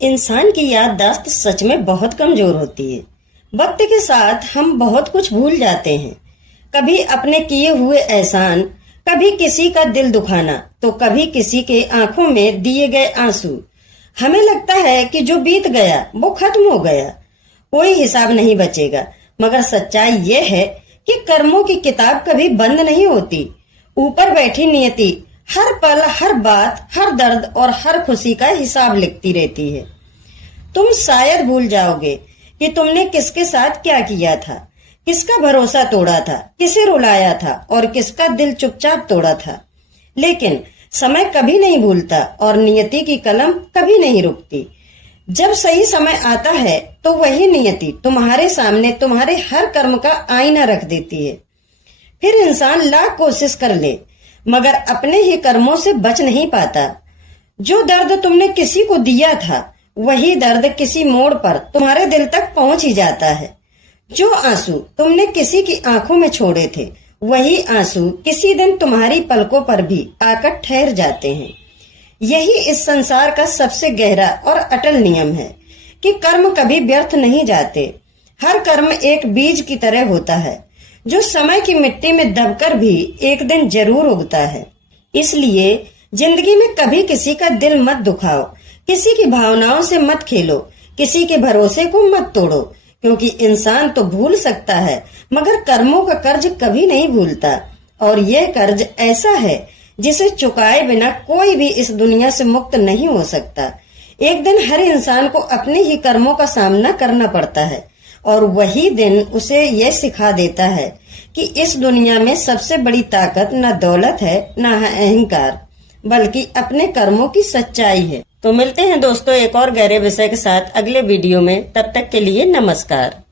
इंसान की याददाश्त सच में बहुत कमजोर होती है। वक्त के साथ हम बहुत कुछ भूल जाते हैं। कभी अपने किए हुए एहसान, कभी किसी का दिल दुखाना, तो कभी किसी के आंखों में दिए गए आंसू। हमें लगता है कि जो बीत गया वो खत्म हो गया, कोई हिसाब नहीं बचेगा। मगर सच्चाई ये है कि कर्मों की किताब कभी बंद नहीं होती। ऊपर बैठी नियति हर पल, हर बात, हर दर्द और हर खुशी का हिसाब लिखती रहती है। तुम शायद भूल जाओगे कि तुमने किसके साथ क्या किया था, किसका भरोसा तोड़ा था, किसे रुलाया था और किसका दिल चुपचाप तोड़ा था। लेकिन समय कभी नहीं भूलता और नियति की कलम कभी नहीं रुकती। जब सही समय आता है तो वही नियति तुम्हारे सामने तुम्हारे हर कर्म का आईना रख देती है। फिर इंसान लाख कोशिश कर ले मगर अपने ही कर्मों से बच नहीं पाता। जो दर्द तुमने किसी को दिया था वही दर्द किसी मोड़ पर तुम्हारे दिल तक पहुंच ही जाता है। जो आंसू तुमने किसी की आंखों में छोड़े थे वही आंसू किसी दिन तुम्हारी पलकों पर भी आकर ठहर जाते हैं। यही इस संसार का सबसे गहरा और अटल नियम है कि कर्म कभी व्यर्थ नहीं जाते। हर कर्म एक बीज की तरह होता है जो समय की मिट्टी में दबकर भी एक दिन जरूर उगता है। इसलिए जिंदगी में कभी किसी का दिल मत दुखाओ, किसी की भावनाओं से मत खेलो, किसी के भरोसे को मत तोड़ो, क्योंकि इंसान तो भूल सकता है मगर कर्मों का कर्ज कभी नहीं भूलता। और यह कर्ज ऐसा है जिसे चुकाए बिना कोई भी इस दुनिया से मुक्त नहीं हो सकता। एक दिन हर इंसान को अपने ही कर्मों का सामना करना पड़ता है और वही दिन उसे यह सिखा देता है कि इस दुनिया में सबसे बड़ी ताकत न दौलत है न अहंकार, बल्कि अपने कर्मों की सच्चाई है। तो मिलते हैं दोस्तों एक और गहरे विषय के साथ अगले वीडियो में। तब तक के लिए नमस्कार।